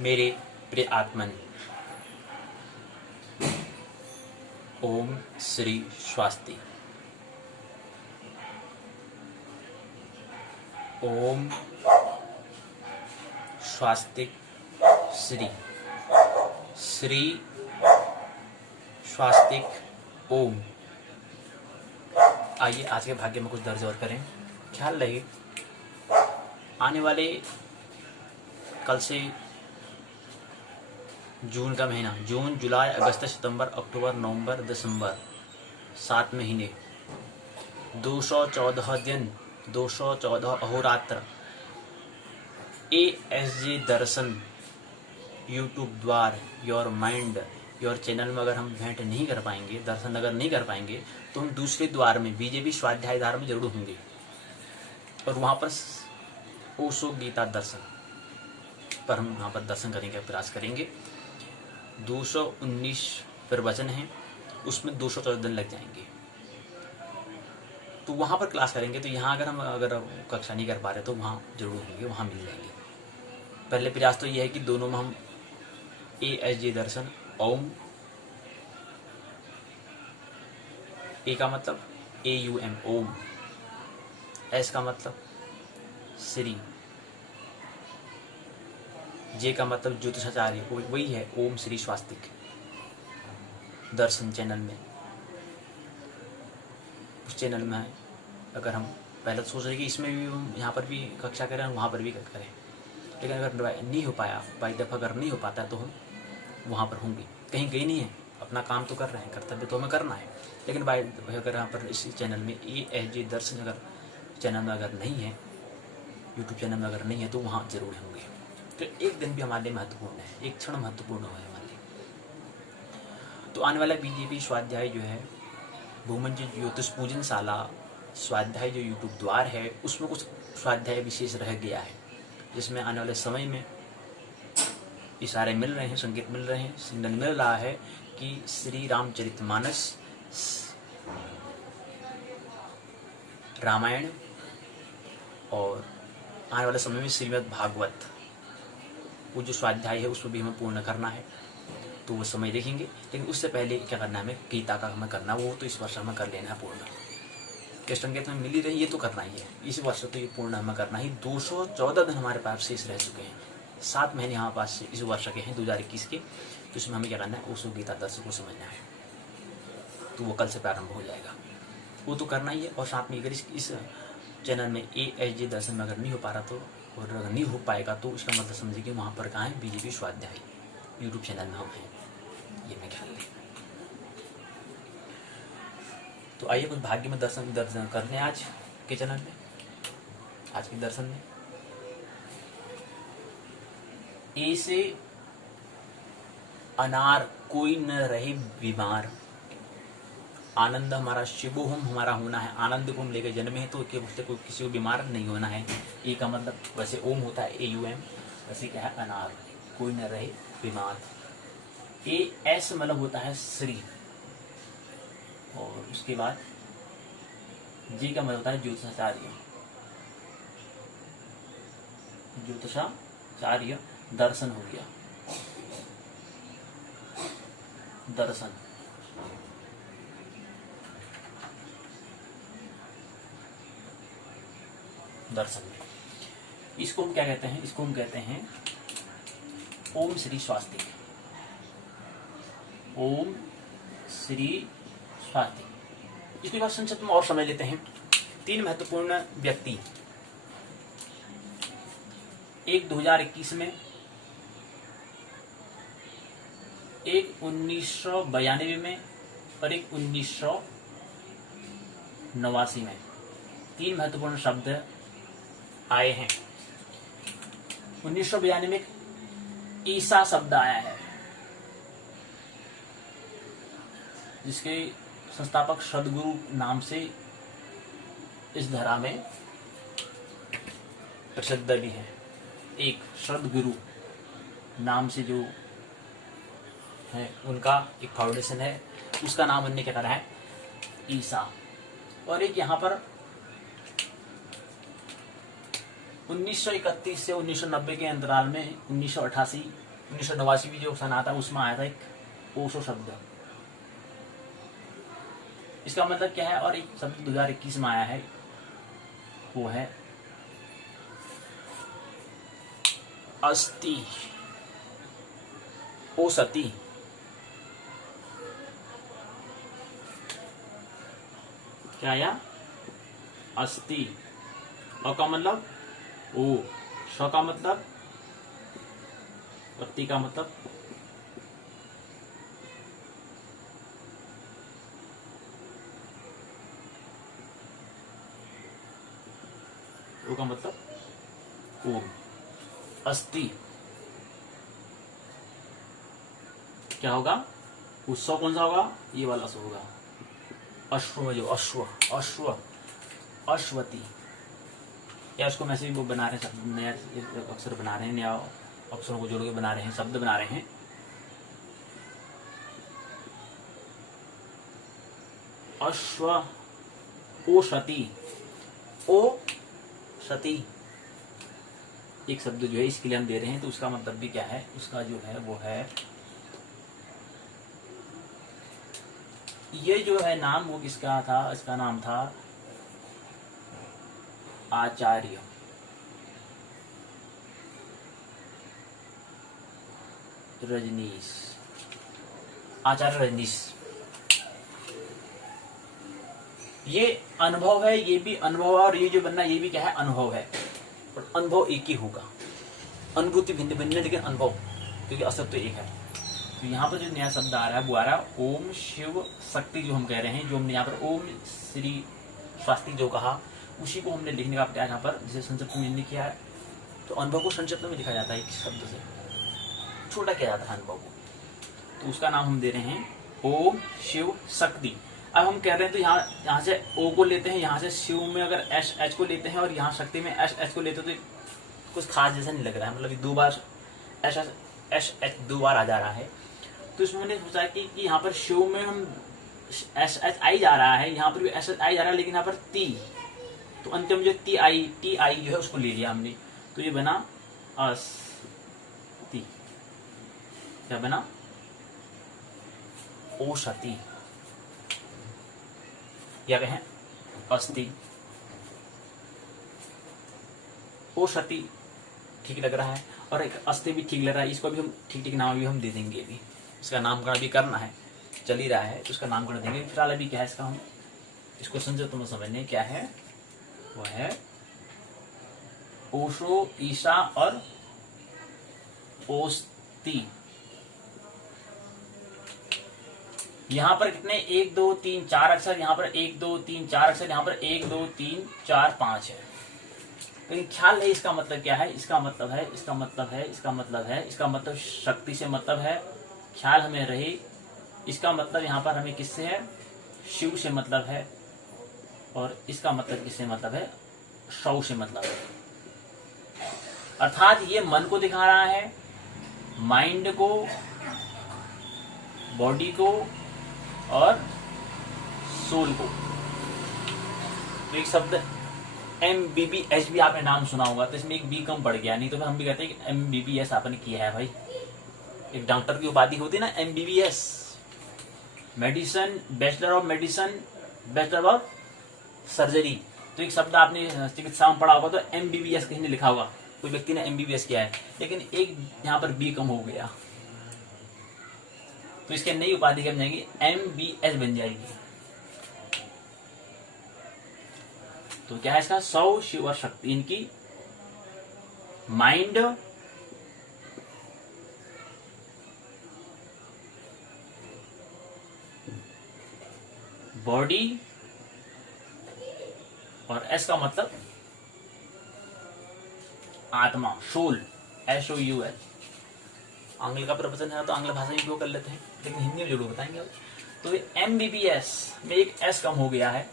मेरे प्रिय आत्मन, ओम श्री स्वास्ति। ओम स्वास्तिक श्री श्री स्वास्तिक ओम। आइए आज के भाग्य में कुछ दर्ज और करें। ख्याल रहे आने वाले कल से जून का महीना, जून, जुलाई, अगस्त, सितंबर, अक्टूबर, नवंबर, दिसंबर, 7 महीने, 214 दिन, 214 अहोरात्र ASG दर्शन यूट्यूब द्वार योर माइंड योर चैनल में अगर हम भेंट नहीं कर पाएंगे, दर्शन अगर नहीं कर पाएंगे, तो हम दूसरे द्वार में बीजेपी स्वाध्याय द्वार में जरूर होंगे और वहाँ पर ओशो गीता दर्शन पर हम वहाँ पर दर्शन करेंगे, प्रयास करेंगे। 219 प्रवचन हैं, उसमें 214 दिन लग जाएंगे, तो वहाँ पर क्लास करेंगे। तो यहाँ अगर कक्षा नहीं कर पा रहे तो वहाँ जरूर होंगे, वहाँ मिल जाएंगे। पहले प्रयास तो यह है कि दोनों में हम ASG दर्शन ओम, ए का मतलब AUM ओम, एस का मतलब श्री, जे का मतलब ज्योतिषाचार्य, वही है ओम श्री स्वास्तिक दर्शन चैनल में। उस चैनल में अगर हम पहले तो सोच रहे कि इसमें भी हम यहाँ पर भी कक्षा करें और वहाँ पर भी करें, लेकिन अगर नहीं हो पाया, बाई दफ़ा अगर नहीं हो पाता है तो हम वहाँ पर होंगे। कहीं गए नहीं है, अपना काम तो कर रहे हैं, कर्तव्य तो हमें करना है, लेकिन बाई अगर यहाँ पर इस चैनल में ASG दर्शन अगर चैनल में अगर नहीं है, यूट्यूब चैनल में अगर नहीं है, तो वहाँ जरूर होंगे। तो एक दिन भी हमारे लिए महत्वपूर्ण है, एक क्षण महत्वपूर्ण है हमारे लिए। तो आने वाला बीजेपी स्वाध्याय जो है, भूमन जी ज्योतिष पूजन शाला स्वाध्याय जो यूट्यूब द्वार है, उसमें कुछ स्वाध्याय विशेष रह गया है, जिसमें आने वाले समय में इशारे मिल रहे हैं, संकेत मिल रहे हैं, सिग्नल मिल रहा है कि श्री रामचरितमानस, रामायण और आने वाले समय में श्रीमद् भागवत, वो जो स्वाध्याय है उसको भी हमें पूर्ण करना है। तो वो समय देखेंगे, लेकिन उससे पहले क्या करना है, हमें गीता का हमें करना, वो तो इस वर्ष हमें कर लेना है पूर्ण। कृष्ण के में मिल ही रही, ये तो करना ही है इस वर्ष, तो ये पूर्ण हमें करना ही। 214 दिन हमारे पास शेष रह चुके हैं, 7 महीने हमारे पास इस वर्ष के हैं 2021 के। तो इसमें हमें क्या करना है, ओशो गीता दर्शन को समझना है, तो वो कल से प्रारंभ हो जाएगा, वो तो करना ही है। और साथ में अगर इस चैनल में ASG दर्शन में अगर नहीं हो पा रहा तो, और अगर नहीं हो पाएगा तो इसका मतलब समझिए कि वहाँ पर कहाँ है, बीजेपी स्वाध्याय यूट्यूब चैनल में हम हैं, ये मैं ख्याल रखें। तो आइए कुछ भाग्य में दर्शन करने आज के चैनल में, आज के दर्शन में। ए से अनार कोई न रहे बीमार, आनंद हमारा शिवोहम हमारा होना है, आनंद को हम लेकर जन्मे हैं, तो कोई किसी को बीमार नहीं होना है। ए का मतलब वैसे ओम होता है AUM, वैसे क्या है अनार, कोई न रहे बीमार। AS मतलब होता है श्री, और उसके बाद जी का मतलब होता है ज्योतिषाचार्य, ज्योतिषाचार्य दर्शन हो गया, दर्शन। दर्शन इसको हम क्या कहते हैं, इसको हम कहते हैं ओम श्री स्वास्तिक, ओम श्री स्वास्तिक। इसके बाद संक्षिप्त में और समझ लेते हैं। 3 महत्वपूर्ण व्यक्ति, एक 2021 में, एक 1992 में और एक 1989 में, 3 महत्वपूर्ण शब्द आए हैं। 1992 में ईसा शब्द आया है, जिसके संस्थापक सदगुरु नाम से इस धरा में प्रसिद्ध भी है। एक सदगुरु नाम से जो है उनका एक फाउंडेशन है, उसका नाम उन्होंने क्या करा है, ईसा। और एक यहाँ पर 1931 से 1990 के अंतराल में 1988 1989 में जो सन आता है उसमें आया था एक ओशो शब्द। इसका मतलब क्या है? और एक शब्द 2021 में आया है, वो है अस्ति, ओसति। क्या आया? अस्ति। अ का मतलब ओ, श का मतलब और ती का मतलब ओ का मतलब ओम, अस्ति। क्या होगा? उत्सव कौन सा होगा? ये वाला स होगा, अश्व, जो अश्व, अश्व, अश्वती। या उसको वैसे भी वो बना रहे हैं, नया अक्षर बना रहे हैं, नया अक्षरों को जोड़ के बना रहे हैं, शब्द बना रहे हैं। अश्व, ओ सती, ओ सती एक शब्द जो है इसके लिए हम दे रहे हैं, तो उसका मतलब भी क्या है? उसका जो है वो है, ये जो है नाम वो किसका था? इसका नाम था आचार्य रजनीश, आचार्य रजनीश। ये अनुभव है, ये भी अनुभव है, और ये जो बनना ये भी क्या है? अनुभव है। और अनुभव एक ही होगा, अनुभूति भिन्न भिन्न है लेकिन अनुभव, क्योंकि असत्य तो एक है। तो यहाँ पर जो नया शब्द आ रहा है वो आ रहा है ओम शिव शक्ति, जो हम कह रहे हैं, जो हमने यहाँ पर ओम श्री स्वास्ति जो कहा, उसी को हमने लिखने का प्रयास यहाँ पर जिसे संक्षिप्त में किया है। तो अनुभव को संक्षिप्त में लिखा जाता है, एक शब्द से छोटा किया जाता है अनुभव को, तो उसका नाम हम दे रहे हैं ओम शिव शक्ति। अब हम कह रहे हैं तो यहाँ से ओ को लेते हैं, यहाँ से शिव में अगर एस एच को लेते हैं, और यहाँ शक्ति में एस एच को लेते हैं, तो कुछ खास जैसा नहीं लग रहा है। मतलब दो बार एस एच दो बार आ जा रहा है। तो इसमें मैंने सोचा कि यहाँ पर शिव में हम एस एच आई जा रहा है, यहाँ पर भी एस एच आई जा रहा है, लेकिन यहाँ पर ती, तो अंतिम जो टी आई जो है उसको ले लिया हमने, तो ये बना अस ती। क्या बना? ओषति, या कहें अस्ति। ओषति ठीक लग रहा है, और एक अस्ति भी ठीक लग रहा है। इसको भी हम ठीक ठीक नाम भी हम दे देंगे। अभी इसका नामकरण भी करना है, चल ही रहा है, तो उसका नामकरण देंगे। फिलहाल अभी क्या है इसका, हम इसको समझने क्या है, वो है ओशो, ईशा और ओस्ती। यहाँ पर कितने? 1 2 3 4 अक्षर, यहाँ पर 1 2 3 4 अक्षर, यहाँ पर 1 2 3 4 5 है। लेकिन ख्याल नहीं इसका मतलब क्या है, इसका मतलब है, इसका मतलब है, इसका मतलब है, इसका मतलब शक्ति से मतलब है। ख्याल हमें रहे, इसका मतलब यहाँ पर हमें किससे है? शिव से मतलब है। और इसका मतलब किससे मतलब है? शव से मतलब है। अर्थात ये मन को दिखा रहा है, माइंड को, बॉडी को और सोल को। तो एक शब्द MBBS भी आपने नाम सुना होगा, तो इसमें एक बी कम पड़ गया, नहीं तो हम भी कहते हैं कि MBBS आपने किया है भाई। एक डॉक्टर की उपाधि होती है ना MBBS, medicine, bachelor of medicine, bachelor of surgery. तो एक शब्द आपने चिकित्सा में पढ़ा होगा, तो MBBS कहीं नहीं लिखा होगा, कोई व्यक्ति ने MBBS किया है, लेकिन एक यहाँ पर बी कम हो गया, तो इसके नई उपाधि क्या बन जाएगी? MBS बन जाएगी। तो क्या है इसका? सौ, शिव और शक्ति, इनकी माइंड, बॉडी और एस का मतलब आत्मा, सोल, SOUL। आंग्ल का प्रवचन है तो आंग्ल भाषा में उपयोग कर लेते हैं, लेकिन हिंदी में जरूर बताएंगे। तो MBBS में एक एस कम हो गया है,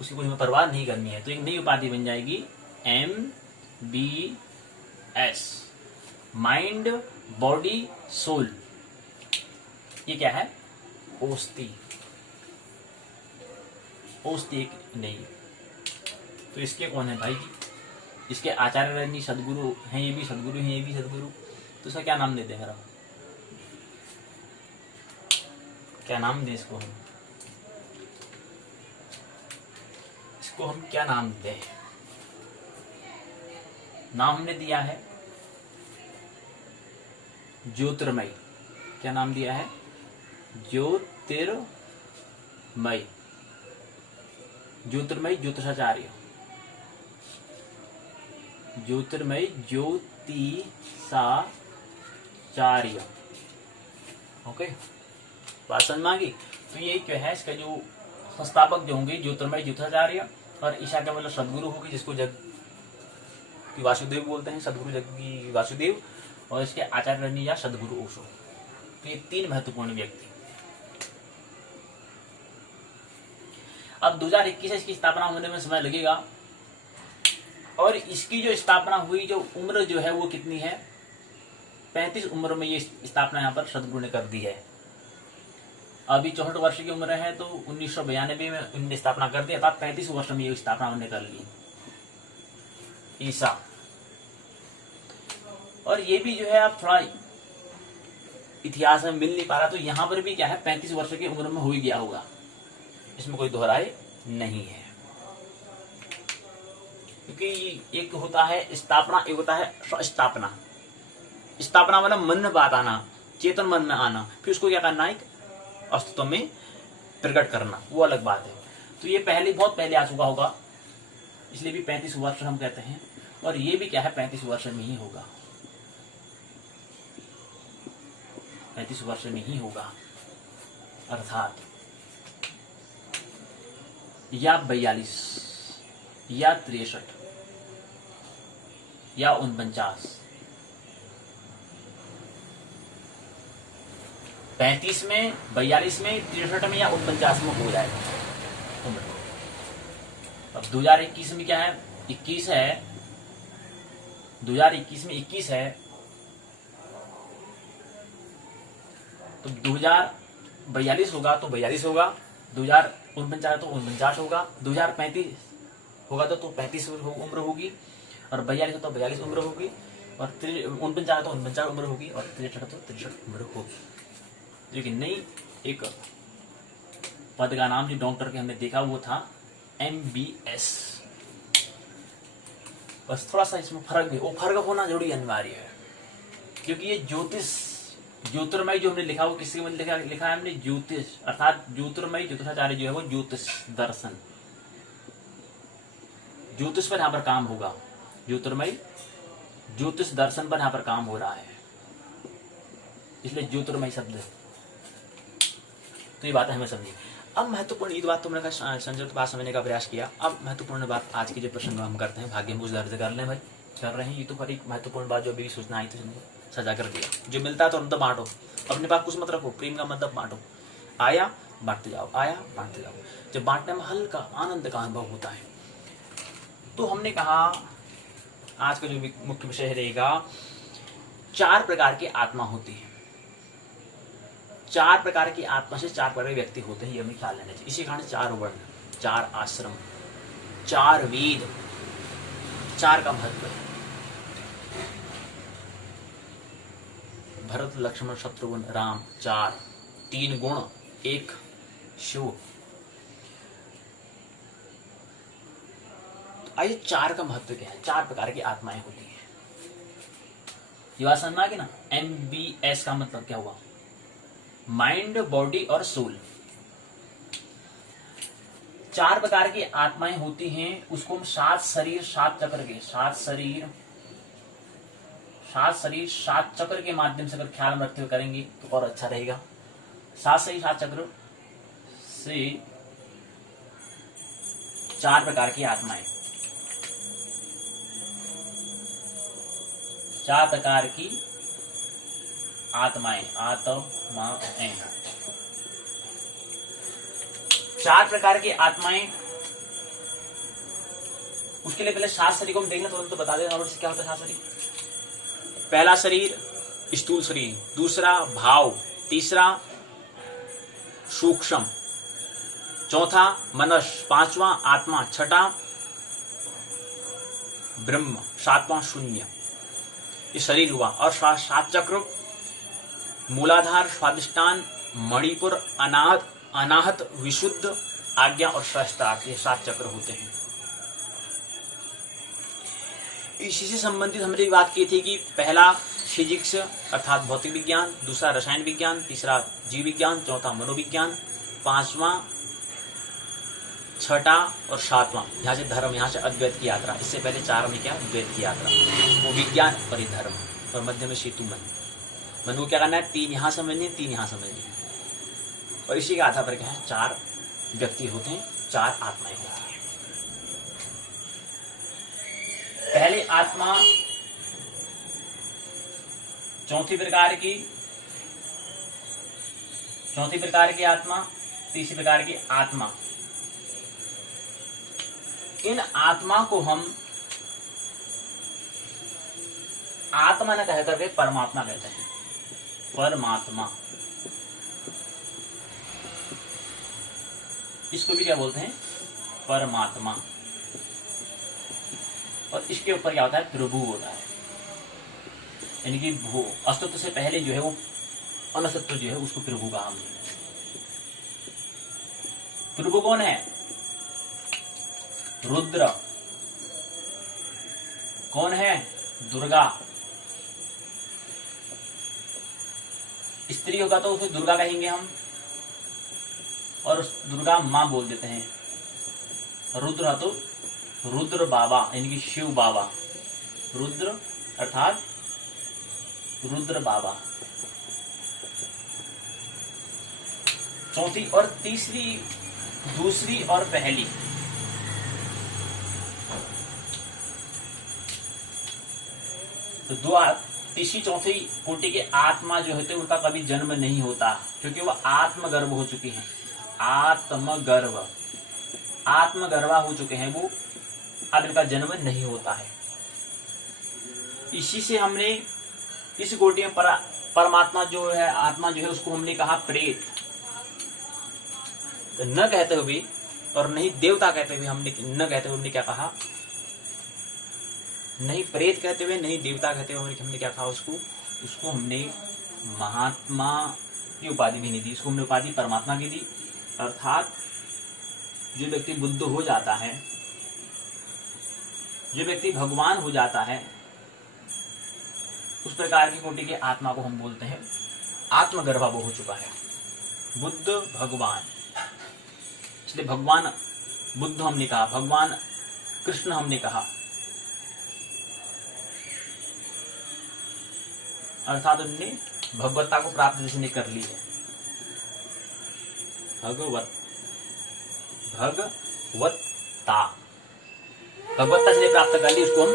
उसकी कोई हमें परवाह नहीं करनी है, तो एक नई उपाधि बन जाएगी MBS, माइंड, बॉडी, सोल। ये क्या है? ओस्ती। ओस्ती एक नहीं। तो इसके कौन है भाई जी? इसके आचार्य रजनी सदगुरु हैं, ये भी सदगुरु हैं, ये भी सदगुरु। तो तो इसका क्या नाम देते हैं? क्या नाम दें इसको हम? इसको हम क्या नाम दें? नाम हमने दिया है ज्योतिर्मय। क्या नाम दिया है? ज्योतिर्मय। ज्योतिर्मय ज्योतिषाचार्य। ज्योतिर्मय ज्योतिषाचार्य। ओके, बात समझ में आ गई? तो ये जो है इसका जो संस्थापक जो होंगे ज्योतिर्मय ज्योतिषाचार्य, और ईशा का मतलब सदगुरु होगी, जिसको जग की वासुदेव बोलते हैं, सदगुरु जग की वासुदेव, और इसके आचार्य रनी या सदगुरु ओशो। तो ये 3 महत्वपूर्ण व्यक्ति। अब 2021 इसकी स्थापना होने में समय लगेगा, और इसकी जो स्थापना हुई, जो उम्र जो है वो कितनी है? 35 उम्र में ये स्थापना यहाँ पर सदगुरु ने कर दी है। अभी 64 वर्ष की उम्र है, तो 1992 में उन्होंने स्थापना कर दी, अर्थात 35 वर्ष में ये स्थापना उन्होंने कर ली ईसा। और ये भी जो है आप थोड़ा इतिहास में मिल नहीं पा रहा, तो यहाँ पर भी क्या है 35 वर्ष की उम्र में हो ही गया होगा, इसमें कोई दोहराए नहीं है। क्योंकि एक होता है स्थापना, एक होता है स्थापना। स्थापना मतलब मन में बात आना, चेतन मन में आना, फिर उसको क्या करना, एक अस्तित्व में प्रकट करना, वो अलग बात है। तो ये पहले, बहुत पहले आ चुका होगा, इसलिए भी 35 वर्ष हम कहते हैं, और ये भी क्या है 35 वर्ष में ही होगा, 35 वर्ष में ही होगा, अर्थात या 42 या 63 या 49, 35 में, 42 में, 63 में या 49 में हो जाएगा उम्र। अब 2021 में क्या है? 21 है। 2021 में 21 है, तो 2042 होगा तो 42 होगा, 2049 तो 49 होगा, 2035 होगा तो 35 उम्र होगी, और 42 तो 42 उम्र होगी, और 49 तो 49 उम्र होगी, और 63 तो 63 उम्र होगी। लेकिन नहीं, एक पद का नाम जो डॉक्टर के हमने देखा वो था MBS। बस थोड़ा सा इसमें फर्क भी, वो फर्क होना जरूरी अनिवार्य है, क्योंकि ये ज्योतिर्मय जो हमने लिखा वो किसके में लिखा है हमने? ज्योतिष, अर्थात ज्योतिर्मय ज्योतिषाचार्य जो है वो ज्योतिष दर्शन, ज्योतिष पर यहाँ पर काम होगा। ज्योतिर्मय ज्योतिष दर्शन पर यहाँ पर काम हो रहा है, इसलिए ज्योतिर्मय शब्द है। तो ये बात हमें समझिए। अब महत्वपूर्ण, ये बात तुमने संक्षिप्त बात समझने का प्रयास किया। अब महत्वपूर्ण बात आज की जो प्रश्न हम करते हैं, भाग्य में कुछ दर्ज कर लें भाई, कर रहे हैं। ये तो पर एक महत्वपूर्ण बात जो अभी सूचना आई थी सजा कर दिया। जो मिलता है तो तुरंत बांटो, अपने पास कुछ मत रखो, प्रेम का मतलब बांटो। आया बांटते जाओ, आया बांटते जाओ। जब बांटने में हल्का आनंद का अनुभव होता है। तो हमने कहा आज का जो मुख्य विषय रहेगा, 4 प्रकार की आत्मा होती है। 4 प्रकार की आत्मा से 4 प्रकार के व्यक्ति होते हैं, ये हमें ख्याल लेना चाहिए। इसी कारण 4 वर्ण, 4 आश्रम, 4 वेद, 4 का महत्व है। भरत लक्ष्मण शत्रुघ्न राम 4, 3 गुण, 1 शिव। आइए 4 का महत्व क्या है, 4 प्रकार की आत्माएं होती हैं। ये बात समझ में आ गई ना? MBS का मतलब क्या हुआ? माइंड, बॉडी और सोल। 4 प्रकार की आत्माएं होती हैं, उसको हम 7 शरीर 7 चक्र के, 7 शरीर 7 चक्र के माध्यम से अगर ख्याल में रखते हुए करेंगे तो और अच्छा रहेगा। 7 शरीर 7 चक्र से 4 प्रकार की आत्माएं, 4 प्रकार की आत्माएं, 4 प्रकार की आत्माएं। उसके लिए पहले 7 शरीर को हम देखना तो बता देना क्या होता है 7 शरीर। पहला शरीर स्थूल शरीर, दूसरा भाव, तीसरा सूक्ष्म, चौथा मनस, 5वां आत्मा, 6ठा ब्रह्म, 7वां शून्य। ये शरीर हुआ, और 7 चक्र मूलाधार, स्वादिष्टान, मणिपुर, अनाहत, विशुद्ध, आज्ञा और सहस्त्रार्थ, ये 7 चक्र होते हैं। इसी से संबंधित हमने बात की थी कि पहला फिजिक्स अर्थात भौतिक विज्ञान, दूसरा रसायन विज्ञान, तीसरा जीव विज्ञान, चौथा मनोविज्ञान, 5वां, 6ठा और 7वां यहाँ से धर्म, यहाँ से अद्वैत की यात्रा। इससे पहले 4 में क्या द्वैत की यात्रा, वो विज्ञान और ये धर्म, और मध्य में सेतु मन को क्या करना है, 3 यहाँ समझने, 3 यहाँ समझने, और इसी के आधार पर क्या है 4 व्यक्ति होते हैं, 4 आत्माएं होती हैं। पहले आत्मा चौथी प्रकार की आत्मा, तीसरी प्रकार की आत्मा। इन आत्मा को हम आत्मा न कह करके परमात्मा कहते हैं। परमात्मा, इसको भी क्या बोलते हैं, परमात्मा। और इसके ऊपर क्या होता है, प्रभु होता है, यानी कि अस्तित्व से पहले जो है वो अनस्तित्व जो है उसको प्रभु कहा हमने। प्रभु कौन है, रुद्र। कौन है, दुर्गा। स्त्री होगा तो उसे दुर्गा कहेंगे हम, और दुर्गा माँ बोल देते हैं। रुद्र तो रुद्र बाबा, यानी कि शिव बाबा। रुद्र अर्थात रुद्र बाबा। चौथी और तीसरी, दूसरी और पहली, तो तीसरी चौथी कोटि के आत्मा जो होते हैं उनका कभी जन्म नहीं होता, क्योंकि वह आत्मगर्भ हो चुकी हैं। आत्मगर्भा हो चुके हैं वो, अब इनका जन्म नहीं होता है। इसी से हमने इस कोटि में परमात्मा जो है, आत्मा जो है, उसको हमने कहा प्रेत। तो न कहते हुए और नहीं देवता कहते हुए हमने, न कहते हुए हमने क्या कहा, नहीं प्रेत कहते हुए नहीं देवता कहते हुए हमने क्या कहा, उसको हमने महात्मा की उपाधि भी नहीं दी, उसको हमने उपाधि परमात्मा की दी। अर्थात जो व्यक्ति बुद्ध हो जाता है, जो व्यक्ति भगवान हो जाता है, उस प्रकार की कोटि के आत्मा को हम बोलते हैं आत्मगर्भा। वो हो चुका है बुद्ध भगवान, इसलिए भगवान बुद्ध हमने कहा, भगवान कृष्ण हमने कहा। अर्थात उन्होंने भगवत्ता को प्राप्त जिसने कर ली है, भगवत्ता जिसने प्राप्त कर ली उसको हम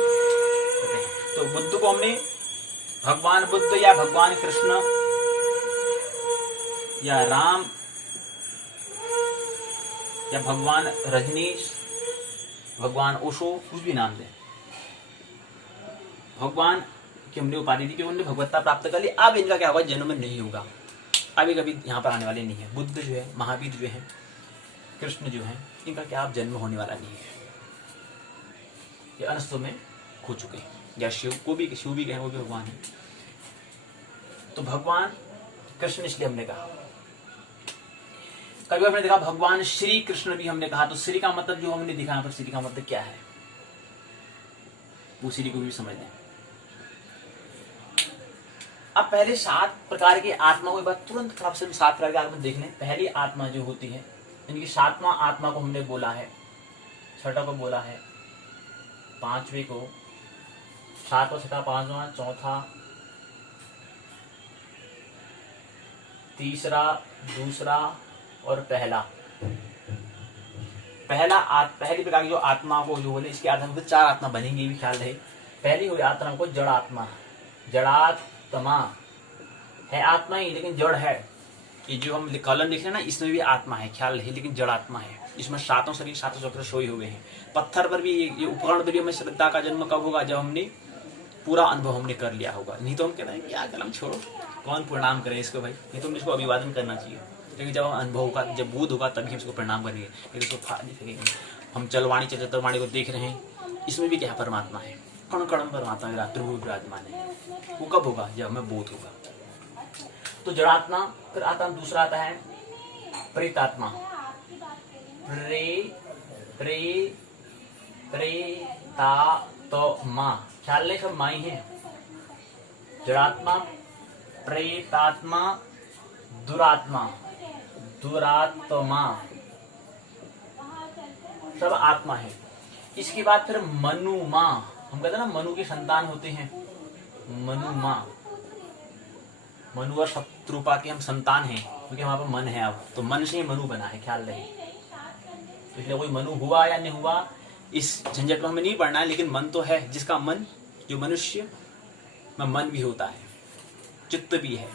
कहते हैं। तो बुद्ध को हमने भगवान बुद्ध या भगवान कृष्ण या राम या भगवान रजनीश, भगवान ओशो, कुछ भी नाम दें, भगवान की हमने उपाधि दी कि उन्होंने भगवत्ता प्राप्त कर ली। अब इनका क्या होगा, जन्म नहीं होगा, अभी कभी यहाँ पर आने वाले नहीं है। बुद्ध जो है, महावीर जो है, कृष्ण जो है, इनका क्या अब जन्म होने वाला नहीं है, ये अनस्तों में खो चुके हैं। या शिव को भी, शिव भी कहें, वो भी भगवान है। तो भगवान कृष्ण इसलिए हमने कहा। कभी हमने देखा भगवान श्री कृष्ण भी हमने कहा, तो श्री का मतलब जो हमने देखा यहाँ पर, श्री का मतलब क्या है, वो श्री को भी समझ लें। अब पहले 7 प्रकार की आत्मा को एक बार तुरंत फटाफट से 7 प्रकार की आत्मा देख लें। पहली आत्मा जो होती है, इनकी 7वां आत्मा को हमने बोला है, 6ठा को बोला है, 5वीं को, 7वां, 6ठा, 5वां, चौथा, तीसरा, दूसरा और पहला। पहली प्रकार की जो आत्मा को जो बोले, इसके आधार पर 4 आत्मा बनेंगी, भी ख्याल रहे। पहली हुई आत्मा को जड़ आत्मा, जड़ात्मा है, आत्मा ही लेकिन जड़ है। ये जो हम कॉलम लिख रहे हैं ना, इसमें भी आत्मा है, ख्याल रहे, लेकिन जड़ आत्मा है। इसमें 7 शरीर, 7 चक्र सोए हुए हैं। पत्थर पर भी, ये उपकरण पर भी हमें श्रद्धा का जन्म कब होगा, जब हमने पूरा अनुभव हमने कर लिया होगा। नहीं तो हम कह रहे हैं क्या कलम छोड़ो, कौन प्रणाम करे इसको भाई, नहीं तो इसको अभिवादन करना चाहिए। लेकिन जब हम अनुभव होगा, जब बोध होगा, तभी इसको प्रणाम करेंगे, नहीं तो फाड़ नहीं सकेंगे। हम चलवाणी चतुर्वाणी को देख रहे हैं, इसमें भी क्या परमात्मा है, कण कण परमात्मा मेरा त्रिभुवन विराजमान है। वो कब होगा? जब हमें बोध होगा। तो जड़ात्मा, फिर आता दूसरा आता है प्रेतात्मा। प्रेतात्मा, ख्याल ले सब माई है। जड़ात्मा, प्रेतात्मा, दुरात्मा, सब आत्मा है। इसके बाद फिर मनुमा, हम कहते हैं ना मनु के संतान होते हैं, मनुमा, मनु और शत्रुपा के हम संतान हैं, क्योंकि हमारे पास मन है। अब तो मन से ही मनु बना है, ख्याल रहे। तो इसलिए कोई मनु हुआ या नहीं हुआ इस झंझट में हमें नहीं पढ़ना है, लेकिन मन तो है। जिसका मन, जो मनुष्य में मन भी होता है, चित्त भी है,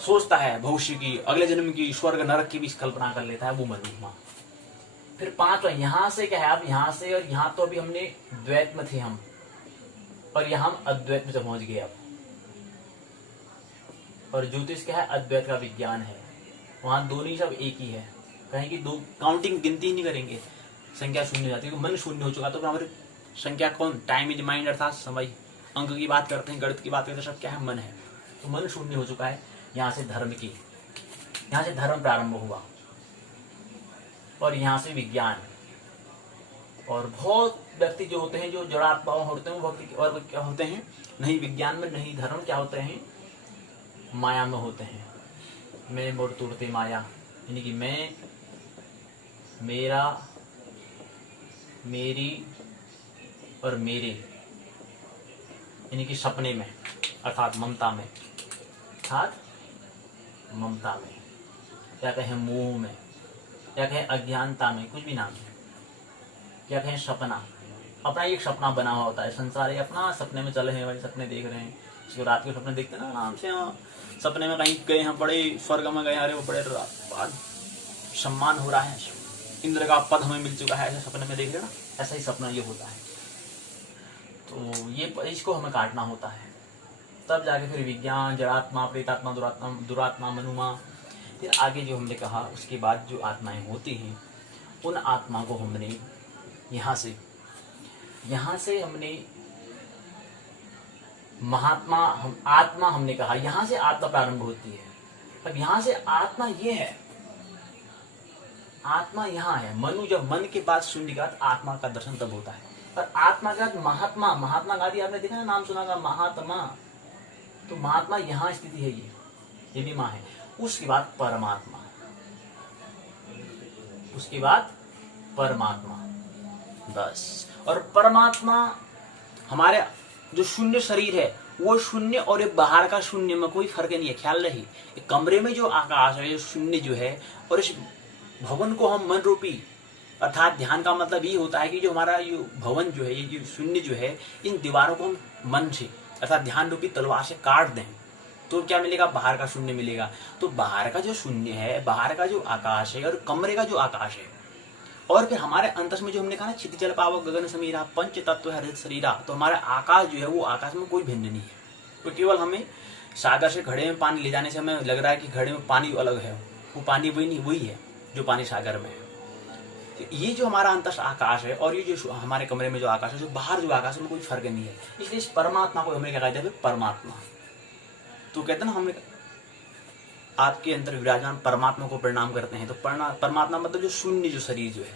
सोचता है भविष्य की, अगले जन्म की, स्वर्ग नरक की भी कल्पना कर लेता है, वो मनुमा। फिर पांचवा यहां से क्या है? अब यहां से और यहां तो अभी हमने द्वैत में थे हम, और यहां हम अद्वैत में पहुंच गए अब। और ज्योतिष क्या है? अद्वैत का विज्ञान है। वहां दोनों सब एक ही है। कहें कि दो काउंटिंग, गिनती ही नहीं करेंगे, संख्या शून्य हो जाती है। मन शून्य हो चुका, तो हमारी संख्या कौन? टाइम इज माइंड, अर्थात समय। अंक की बात करते हैं, गणित की बात करते हैं, सब क्या है? मन है। तो मन शून्य हो चुका है। यहाँ से धर्म की, यहाँ से धर्म प्रारंभ हुआ, और यहाँ से विज्ञान। और बहुत व्यक्ति जो होते हैं, जो जड़ात्मा होते हैं, वो भक्ति और क्या होते हैं? नहीं विज्ञान में, नहीं धर्म, क्या होते हैं? माया में होते हैं। मैं मोर तोड़ते माया, यानी कि मैं, मेरा, मेरी और मेरे, यानी कि सपने में, अर्थात ममता में, अर्थात ममता में, या कहें मोह में, या कहें अज्ञानता में, कुछ भी नाम है, या कहें सपना। अपना एक सपना बना हुआ होता है। संसार ये अपना सपने में चले हैं भाई, सपने देख रहे हैं। इसको रात के सपने देखते हैं ना आराम से, सपने में कहीं गए हैं, बड़े स्वर्ग में गए, अरे वो बड़े सम्मान हो रहा है, इंद्र का पद हमें मिल चुका है, ऐसे सपने में देख रहे ना, ऐसा ही सपना ये होता है। तो ये इसको हमें काटना होता है, तब जाके फिर विज्ञान, जड़ात्मा, प्रेतात्मा, दुरात्मा, मनुमा। फिर आगे जो हमने कहा, उसके बाद जो आत्माएं होती हैं, उन आत्मा को हमने यहाँ से हमने महात्मा, आत्मा हमने कहा, यहाँ से आत्मा प्रारंभ होती है। अब यहाँ से आत्मा ये है, आत्मा यहाँ है। मनु, जब मन के बाद शून्य का आत्मा का दर्शन तब होता है। और आत्मा के बाद महात्मा, महात्मा गांधी आपने देखा ना, नाम सुना, महात्मा। तो महात्मा यहाँ स्थिति है, ये भी माँ है। उसके बाद परमात्मा, उसके बाद परमात्मा, बस। और परमात्मा हमारे जो शून्य शरीर है, वो शून्य और ये बाहर का शून्य में कोई फर्क नहीं है, ख्याल रही। कमरे में जो आकाश है, शून्य जो है, और इस भवन को हम मन रूपी, अर्थात ध्यान का मतलब ये होता है कि जो हमारा ये भवन जो है, ये जो शून्य जो है, इन दीवारों को हम मन से, अर्थात ध्यान रूपी तलवार से काट दें, तो क्या मिलेगा? बाहर का शून्य मिलेगा। तो बाहर का जो शून्य है, बाहर का जो आकाश है, और कमरे का जो आकाश है, और फिर हमारे अंतस में जो हमने कहा ना, क्षिति जल पावक गगन समीरा, पंच तत्व है हृदय शरीरा। तो हमारा आकाश जो है, वो आकाश में कोई भिन्न नहीं है। तो केवल हमें सागर से घड़े में पानी ले जाने से हमें लग रहा है कि घड़े में पानी अलग है, वो पानी वही नहीं, वही है जो पानी सागर में है। तो ये जो हमारा अंतस आकाश है, और ये जो हमारे कमरे में जो आकाश है, जो बाहर जो आकाश है, में कोई फर्क नहीं है। इसलिए इस परमात्मा को हमें क्या कहते हैं? परमात्मा। तो कहते हैं ना, हमें आपके अंदर विराजमान परमात्मा को प्रणाम करते हैं। तो परमात्मा मतलब जो शून्य जो शरीर जो है,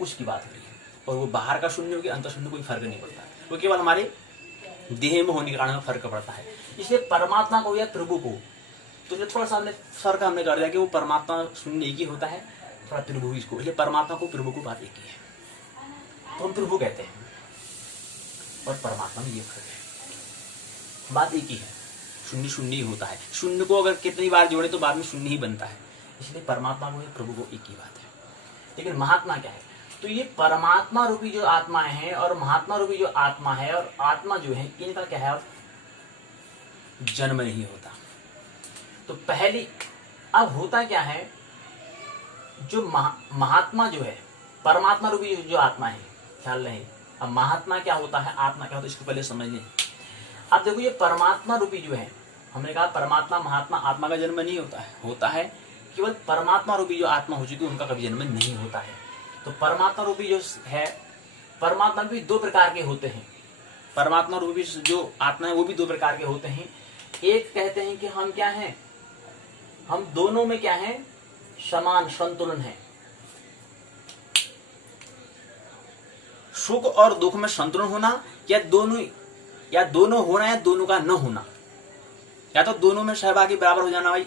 उसकी बात हो रही है। और वो बाहर का शून्य हो कि अंतर शून्य, कोई फर्क नहीं पड़ता है। वो केवल हमारे देह में होने के कारण फर्क पड़ता है। इसलिए परमात्मा को या प्रभु को, तो थोड़ा सा हमने फर्क हमने कर दिया कि वो परमात्मा शून्य एक ही होता है, थोड़ा त्रिभुव इसको, इसलिए परमात्मा को प्रभु को बात एक ही है, तो हम प्रभु कहते हैं। और परमात्मा में ये फर्क है, बात एक ही है, शून्य शून्य ही होता है। शून्य को अगर कितनी बार जोड़े तो बाद में शून्य ही बनता है। इसलिए परमात्मा को प्रभु को एक ही बात है। लेकिन महात्मा क्या है? तो ये परमात्मा रूपी जो आत्माएं हैं और महात्मा रूपी जो आत्मा है, और आत्मा जो है, इनका क्या है? जन्म नहीं होता। तो पहली, अब होता क्या है, जो महात्मा जो है, परमात्मा रूपी जो आत्मा है, ख्याल रहे। अब महात्मा क्या होता है, आत्मा क्या होता है, इसको पहले समझ लें। अब देखो, ये परमात्मा रूपी जो है, हमने कहा परमात्मा, महात्मा, आत्मा का जन्म नहीं होता है, होता है केवल परमात्मा रूपी जो आत्मा हो चुकी है, उनका कभी जन्म नहीं होता है। तो परमात्मा रूपी जो है, परमात्मा भी दो प्रकार के होते हैं। परमात्मा रूपी जो आत्मा है वो भी दो प्रकार के होते हैं। एक कहते हैं कि हम क्या हैं, हम दोनों में क्या है, समान संतुलन है। सुख और दुख में संतुलन होना, या दोनों होना, या दोनों का न होना, या तो दोनों में सहभागी बराबर हो जाना। भाई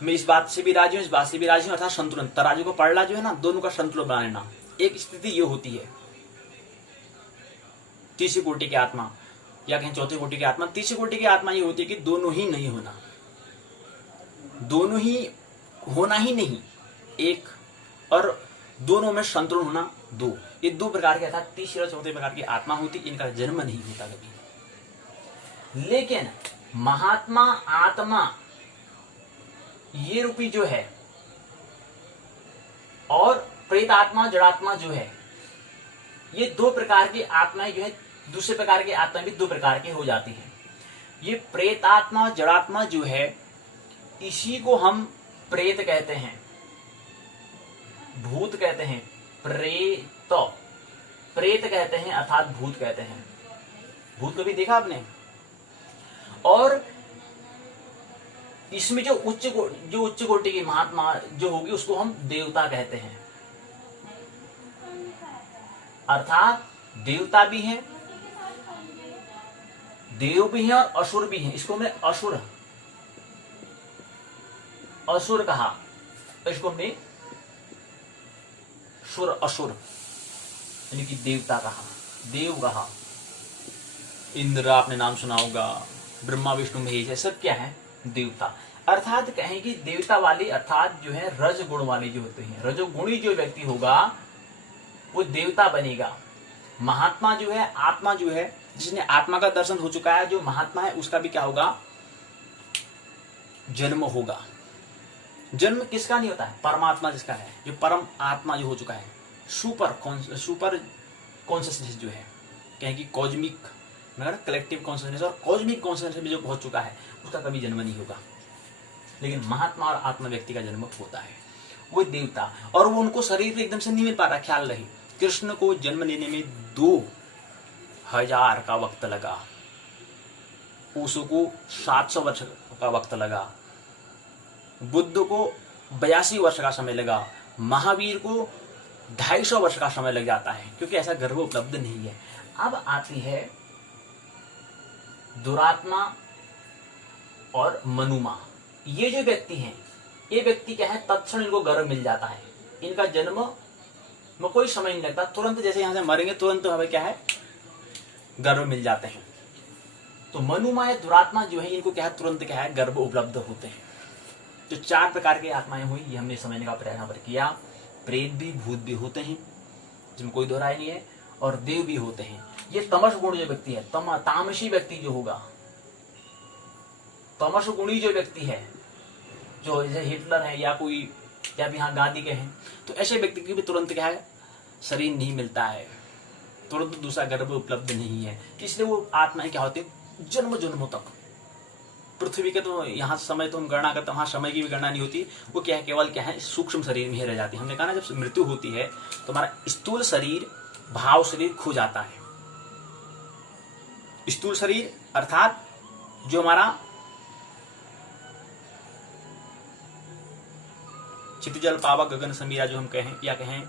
मैं इस बात से भी राजी हूं, इस बात से भी राजी हूं, अर्थात संतुलन, तराजू को पलड़ा जो है ना, दोनों का संतुलन बना लेना। एक स्थिति ये होती है तीसरी कोटि की आत्मा, या कहीं चौथी कोटि की आत्मा। तीसरी कोटि की आत्मा ये होती है कि दोनों ही नहीं होना, दोनों ही होना ही नहीं एक, और दोनों में संतुलन होना दो। ये दो प्रकार के अर्थात तीसरे और चौथे प्रकार की आत्मा होती, इनका जन्म नहीं होता कभी। लेकिन महात्मा आत्मा ये रूपी जो है, और प्रेत आत्मा जड़ात्मा जो है, ये दो प्रकार की आत्माएं जो है, दूसरे प्रकार की आत्माएं भी दो प्रकार की हो जाती हैं। ये प्रेत आत्मा जड़ात्मा जो है, इसी को हम प्रेत कहते हैं, भूत कहते हैं, प्रेत कहते हैं, अर्थात भूत कहते हैं। भूत कभी देखा आपने? और इसमें जो उच्च कोटि की महात्मा जो होगी उसको हम देवता कहते हैं। अर्थात देवता भी हैं, देव भी हैं और असुर भी हैं। इसको हमने असुर कहा, इसको हमने सुर असुर यानी कि देवता कहा, देव कहा। इंद्र आपने नाम सुना होगा, ब्रह्मा विष्णु महेश, ये सब क्या है? देवता। अर्थात कहें कि देवता वाली, अर्थात जो है रज गुण वाली जो होते हैं, रजोगुणी जो व्यक्ति होगा वो देवता बनेगा। महात्मा जो है, आत्मा जो है, जिसने आत्मा का दर्शन हो चुका है, जो महात्मा है, उसका भी क्या होगा? जन्म होगा। जन्म किसका नहीं होता है? परमात्मा जिसका है, जो परम आत्मा जो हो चुका है, सुपर कॉन्शियसनेस जो है, कहें कि कॉस्मिक मगर कलेक्टिव कॉन्शियसनेस और कॉस्मिक कॉन्शियसनेस में जो पहुंच चुका है, उसका कभी जन्म नहीं होगा। लेकिन महात्मा और आत्मा व्यक्ति का जन्म होता है, वो देवता। और वो उनको शरीर एकदम से नहीं मिल पा रहा। ख्याल रहे, कृष्ण को जन्म लेने में 2000 का वक्त लगा, उसको 700 वर्ष का वक्त लगा, बुद्ध को 82 वर्ष का समय लगा, महावीर को 250 वर्ष का समय लग जाता है, क्योंकि ऐसा गर्भ उपलब्ध नहीं है। अब आती है दुरात्मा और मनुमा। ये जो व्यक्ति हैं, ये व्यक्ति क्या है, तत्क्षण इनको गर्भ मिल जाता है, इनका जन्म में कोई समय नहीं लगता, तुरंत जैसे यहां से मरेंगे तुरंत तो हमें क्या है, गर्भ मिल जाते हैं। तो मनुमा या दुरात्मा जो है, इनको क्या है, तुरंत क्या है, गर्भ उपलब्ध होते हैं। जो 4 प्रकार की आत्माएं हुई, ये हमने समझने का प्रयत्न पर किया। प्रेत भी, भूत भी होते हैं, जिसमें कोई दोहराई नहीं है, और देव भी होते हैं। ये तमस गुण जो व्यक्ति है, तामसी व्यक्ति जो होगा, तमस गुणी जो व्यक्ति है, जो जैसे हिटलर है या कोई, या भी यहाँ गांधी के हैं, तो ऐसे व्यक्ति की भी तुरंत क्या है, शरीर नहीं मिलता है, तुरंत दूसरा गर्भ उपलब्ध नहीं है। इसलिए वो आत्माएं क्या होती है, जन्म जन्मों तक। पृथ्वी के तो यहाँ समय तो हम गणना करते हैं, वहां समय की भी गणना नहीं होती। वो क्या है, केवल क्या है, सूक्ष्म शरीर में ही रह जाती है। हमने कहा ना, जब मृत्यु होती है तो हमारा स्थूल शरीर, भाव शरीर खो जाता है। स्थूल शरीर अर्थात जो हमारा क्षितिजल पावक गगन समीरा जो हम कहें, या कहें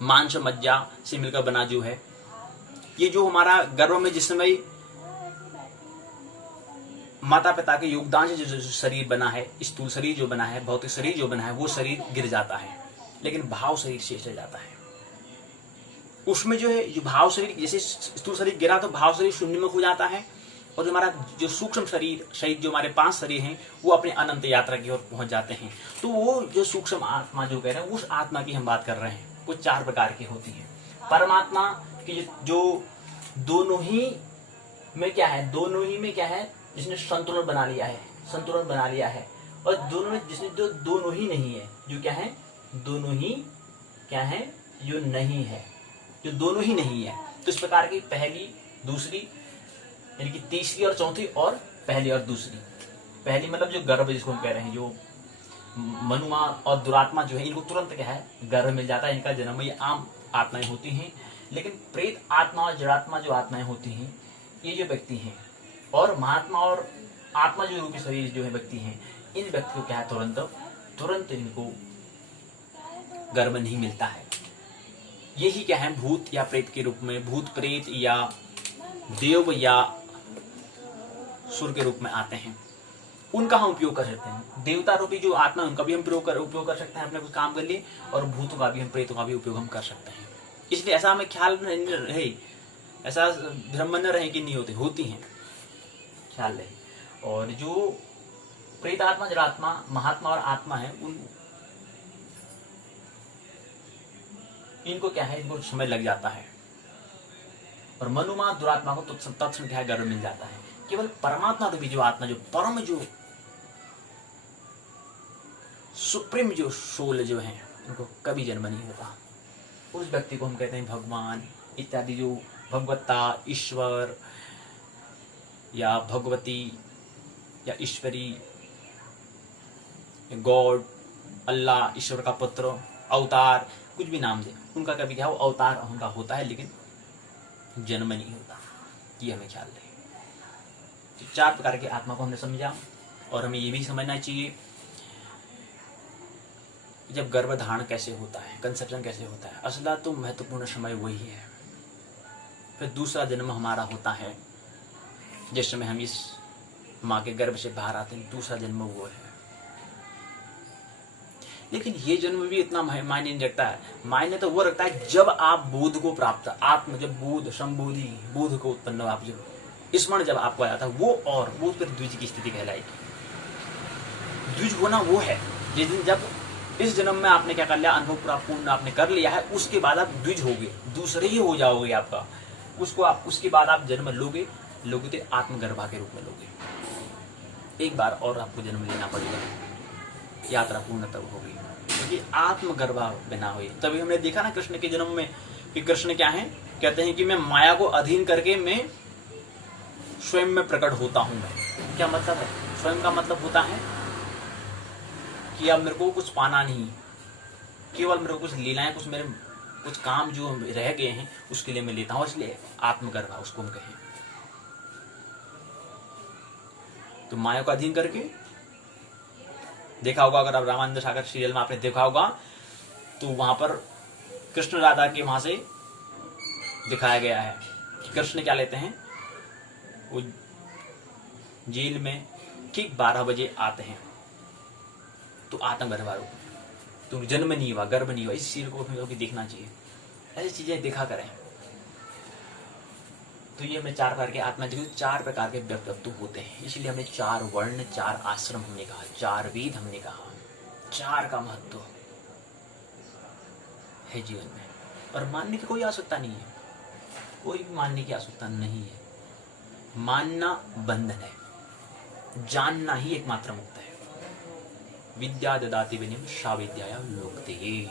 मांस मज्जा से मिलकर बना जो है, ये जो हमारा गर्भ में जिस समय माता पिता के योगदान से जो शरीर बना है, स्थूल शरीर जो बना है, भौतिक शरीर जो बना है, वो शरीर गिर जाता है, लेकिन भाव शरीर शेष रह जाता है। उसमें जो है, जो भाव शरीर, जैसे स्थूल शरीर गिरा तो भाव शरीर शून्य में हो जाता है, और जो हमारा जो सूक्ष्म शरीर जो हमारे 5 शरीर हैं, वो अपने अनंत यात्रा की ओर पहुंच जाते हैं। तो वो जो सूक्ष्म आत्मा जो कह रहे हैं, उस आत्मा की हम बात कर रहे हैं। वो 4 प्रकार की होती है। परमात्मा की जो दोनों ही में क्या है, जिसने संतुलन बना लिया है, और दोनों में जिसने जो दोनों ही नहीं है, जो क्या है, दोनों ही क्या है, जो नहीं है, जो दोनों ही नहीं है। तो इस प्रकार की पहली, दूसरी, यानी कि तीसरी और चौथी, और पहली और दूसरी। पहली मतलब जो गर्भ जिसको हम कह रहे हैं, जो मनुमा और दुरात्मा जो है, इनको तुरंत क्या है, गर्भ मिल जाता है, इनका जन्म, ये आम आत्माएं होती हैं, लेकिन प्रेत आत्मा और जड़ात्मा जो आत्माएं होती हैं, ये जो व्यक्ति हैं, और महात्मा और आत्मा जो रूपी शरीर जो है व्यक्ति हैं, इन व्यक्ति को क्या है, तुरंत इनको गर्भ नहीं मिलता है। यही क्या है, भूत या प्रेत के रूप में, भूत प्रेत या देव या सुर के रूप में आते हैं, उनका हम उपयोग कर सकते हैं। देवता रूपी जो आत्मा है उनका भी हम उपयोग कर सकते हैं अपने कुछ काम के लिए, और भूतों का भी, हम प्रेतों का भी उपयोग हम कर सकते हैं। इसलिए ऐसा हमें ख्याल रहे, ऐसा भ्रम न रहे कि नहीं होती हैं, ख्याल रहे। और जो प्रेत आत्मा, जड़ात्मा, महात्मा और आत्मा है, इनको क्या है, इनको समय लग जाता है, और मनुमा दुरात्मा को तत्क्षण क्या है, गर्भ मिल जाता है। केवल परमात्मा रूपी जो आत्मा, जो परम, जो सुप्रीम जो सोल जो है, उनको कभी जन्म नहीं होता। उस व्यक्ति को हम कहते हैं भगवान इत्यादि, जो भगवत्ता, ईश्वर या भगवती या ईश्वरी, गॉड, अल्लाह, ईश्वर का पुत्र, अवतार, कुछ भी नाम दे, उनका कभी क्या हो, अवतार उनका होता है, लेकिन जन्म नहीं होता। ये हमें ख्याल रहे। तो 4 प्रकार की आत्मा को हमने समझा, और हमें ये भी समझना चाहिए जब गर्भधारण कैसे होता है, कंसेप्शन कैसे होता है। असला तो महत्वपूर्ण समय वही है। फिर दूसरा जन्म हमारा होता है, जिस समय हम इस माँ के गर्भ से बाहर आते हैं, दूसरा जन्म वो है। लेकिन ये जन्म भी इतना मायने नहीं रखता है। मायने तो वो रखता है जब आप बोध को प्राप्त, आत्म जब बोध, संबोधि, बोध को उत्पन्न, आप जब स्मरण जब आपको आ जाता है, वो फिर द्विज की स्थिति कहलाएगी। द्विज होना वो है जिस दिन, जब इस जन्म में आपने क्या कर लिया, अनुभव पूर्ण आपने कर लिया है, उसके बाद आप द्विज होगे, दूसरे ही हो जाओगे आपका। उसके बाद आप जन्म लोगे तो आत्मगर्भा के रूप में लोगे। एक बार और आपको जन्म लेना पड़ेगा, यात्रा पूर्ण तब होगी, क्योंकि आत्मगर्भा बिना हुई। तभी हमने देखा ना कृष्ण के जन्म में कि कृष्ण क्या है, कहते हैं कि मैं माया को अधीन करके मैं स्वयं में प्रकट होता हूं। क्या मतलब है? स्वयं का मतलब होता है कि अब मेरे को कुछ पाना नहीं, केवल मेरे को कुछ लीलाएं, कुछ काम जो रह गए हैं उसके लिए मैं लेता हूं, इसलिए आत्मगर्भा उसको हम कहें। तो माया को अधीन करके, देखा होगा अगर आप रामानंद सागर सीरियल में आपने देखा होगा, तो वहां पर कृष्ण राधा के वहां से दिखाया गया है कि कृष्ण क्या लेते हैं, वो जेल में ठीक 12 बजे आते हैं, तो आत्मगर्भा रूप, तो जन्म नहीं हुआ, गर्भ नहीं हुआ। इस चीज को हम देखना चाहिए, ऐसी चीजें देखा करें। तो ये हमने 4 प्रकार के आत्मा देखी, 4 प्रकार के व्यक्तित्व होते हैं। इसलिए हमने 4 वर्ण, 4 आश्रम हमने कहा, 4 वेद हमने कहा। 4 का महत्व है जीवन में, और मानने की कोई आवश्यकता नहीं है, कोई भी मानने की आवश्यकता नहीं है। मानना बंधन है, जानना ही एकमात्र मुक्त है। विद्या ददाति विनयम सा विद्याया लोकते।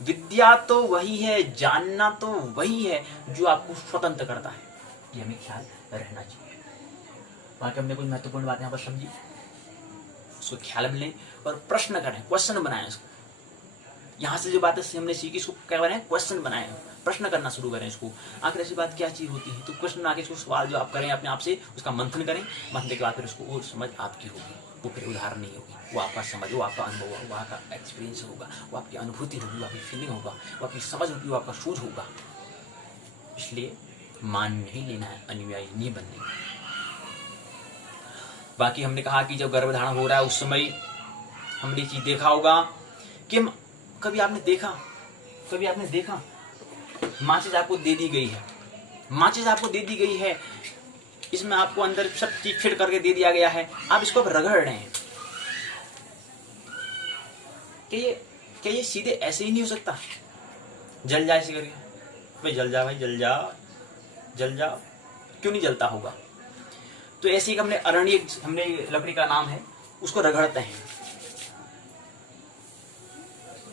विद्या तो वही है, जानना तो वही है जो आपको स्वतंत्र करता है। ये हमें ख्याल रहना चाहिए। बाकी हमने कुछ महत्वपूर्ण बात यहाँ पर समझी, उसको ख्याल में लें और प्रश्न करें, क्वेश्चन बनाएं इसको। यहाँ से जो बातें हमने सीखी, इसको क्या बनाएं, क्वेश्चन बनाएं, प्रश्न करना शुरू करें इसको। आखिर ऐसी बात क्या चीज होती है, तो क्वेश्चन आके इसको सवाल जो आप करें अपने आप से, उसका मंथन करें। मंथन के बाद फिर उसको वो समझ आपकी होगी, वो फिर उदाहरण नहीं होगी, वो आपका समझ, वो आपका अनुभव होगा, वो आपका एक्सपीरियंस होगा, वो आपकी अनुभूति होगी, वो आपकी फीलिंग होगा, वो आपकी समझ होगी, वो आपका सूझ होगा। इसलिए मान नहीं लेना है, अनुयायी नहीं बनने। बाकी हमने कहा कि जब गर्भधारण हो रहा है उस समय हमने चीज देखा होगा कि कभी आपने देखा माचिस आपको दे दी गई है, माचिस आपको दे दी गई है, इसमें आपको अंदर सब चीज फिट करके दे दिया गया है, आप इसको रगड़ रहे हैं। क्या ये सीधे ऐसे ही नहीं हो सकता, जल जाए ऐसे करके, भाई जल जा, भाई जल जा, जल जा, क्यों नहीं जलता होगा? तो ऐसे ही हमने लकड़ी का नाम है, उसको रगड़ते हैं।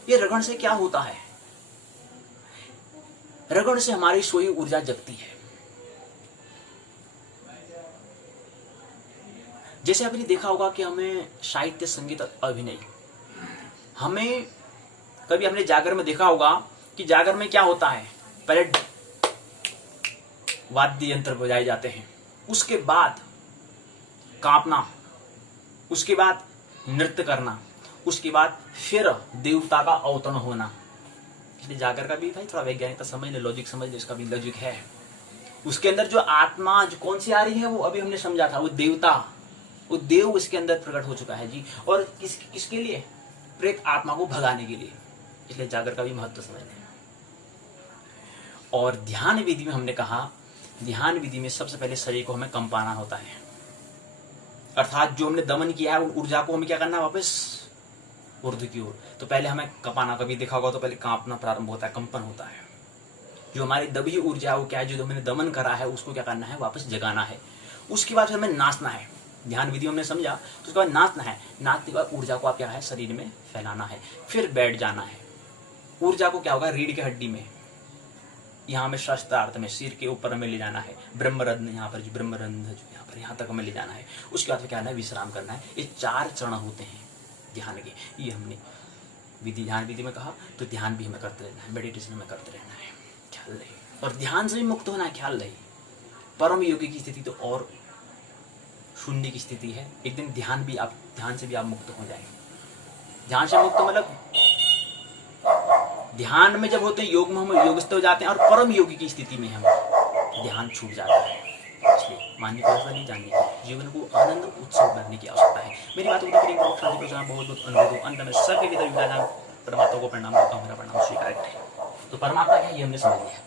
ये रगड़ से क्या होता है? रगड़ से हमारी सोई ऊर्जा जगती है। जैसे आपने देखा होगा कि हमें साहित्य, संगीत, अभिनय, हमें कभी हमने जागर में देखा होगा कि जागर में क्या होता है, पहले वाद्य यंत्र बजाए जाते हैं, उसके बाद कांपना, उसके बाद नृत्य करना, उसके बाद फिर देवता का अवतरण होना। इसलिए जागर का भी भाई थोड़ा वैज्ञानिकता समझ ले, लॉजिक समझ ले, इसका भी लॉजिक है। उसके अंदर जो आत्मा जो कौन सी आ रही है वो अभी हमने समझा था, वो देवता, वो देव इसके अंदर प्रकट हो चुका है जी। और किसके लिए? प्रेत आत्मा को भगाने के लिए। इसलिए जागर का भी महत्व समझ लें। और ध्यान विधि में हमने कहा, ध्यान विधि में सबसे पहले शरीर को हमें कंपाना होता है, अर्थात जो हमने दमन किया है उन ऊर्जा को हमें क्या करना है, वापस ऊर्ध्व की ओर। तो पहले हमें कंपाना, कभी देखा होगा तो पहले कांपना प्रारंभ होता है, कंपन होता है। जो हमारी दबी ऊर्जा वो क्या है, जो हमने दमन करा है उसको क्या करना है, वापस जगाना है। उसके बाद हमें नाचना है। ध्यान विधि हमने समझा, तो उसके बाद नाचना है। नाचने के बाद ऊर्जा को आप क्या है, शरीर में फैलाना है, फिर बैठ जाना है। ऊर्जा को क्या होगा, रीढ़ की हड्डी में, यहाँ में शस्त्रार्थ में सिर के ऊपर हमें ले जाना है, ब्रह्मरंध्र यहाँ पर, जो ब्रह्मरंध्र जो यहाँ पर, यहाँ तक हमें ले जाना है। उसके बाद क्या है, विश्राम करना है। ये 4 चरण होते हैं ध्यान के। ये हमने विधि, ध्यान विधि में कहा। तो ध्यान भी हमें करते रहना है, मेडिटेशन में करते रहना है, ख्याल रहे। और ध्यान से भी मुक्त होना है, ख्याल रहे। परम योगी की स्थिति तो और शून्य की स्थिति है। एक दिन ध्यान से भी आप मुक्त हो जाएंगे। ध्यान से मुक्त मतलब ध्यान में जब होते हैं, योग में हम योगस्थ हो जाते हैं, और परम योगी की स्थिति में हम ध्यान छूट जाता है। इसलिए मानने की आवश्यकता नहीं, जानने की, जीवन को आनंद उत्सव करने की आवश्यकता है। मेरी बात होती है बहुत बहुत अनुभव। अंत में सबके लिए परमात्मा को प्रणाम करता हूँ, मेरा प्रणाम स्वीकार करें। तो परमात्मा क्या है ये हमने समझ लिया।